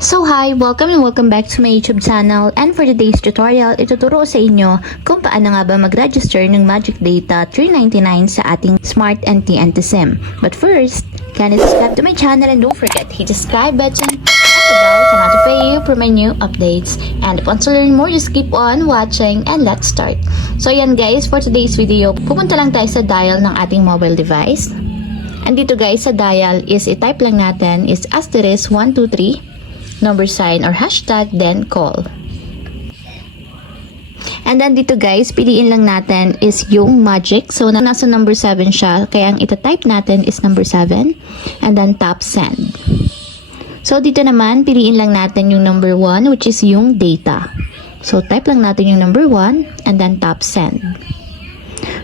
So hi, welcome and welcome back to my YouTube channel, and for today's tutorial, ituturo sa inyo kung paano nga ba mag-register ng Magic Data 399 sa ating Smart and TNT SIM. But first, kindly subscribe to my channel and don't forget to hit the subscribe button and the bell to notify you for my new updates. And if you want to learn more, just keep on watching and let's start. So yan guys, for today's video, pupunta lang tayo sa dial ng ating mobile device. And dito guys, sa dial is i-type lang natin is *123 number sign or hashtag, then call. And then dito guys, piliin lang natin is yung magic. So nasa number 7 siya, kaya ang ita-type natin is number 7 and then tap send. So dito naman, piliin lang natin yung number 1 which is yung data. So type lang natin yung number 1 and then tap send.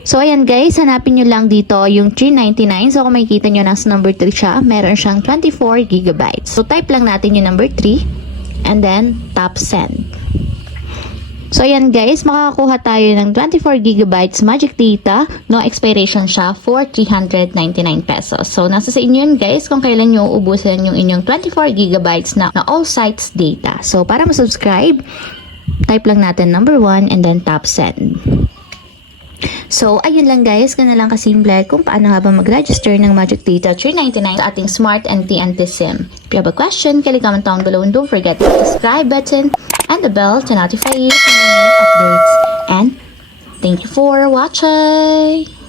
So ayan guys, hanapin nyo lang dito yung 399. So kung makikita nyo nasa number 3 siya, meron siyang 24 GB. So type lang natin yung number 3 and then tap send. So ayan guys, makakakuha tayo ng 24 GB Magic Data. No expiration siya for 399 pesos. So nasa sa inyo yun guys kung kailan nyo uubusin yung inyong 24 GB na all sites data. So para ma-subscribe, type lang natin number 1 and then tap send. So, ayun lang guys, ganun lang kasimple kung paano nga ba mag-register ng Magic Data 399 sa ating Smart and TNT SIM. If you have a question, comment down below and don't forget to hit the subscribe button and the bell to notify you for my new updates. And thank you for watching!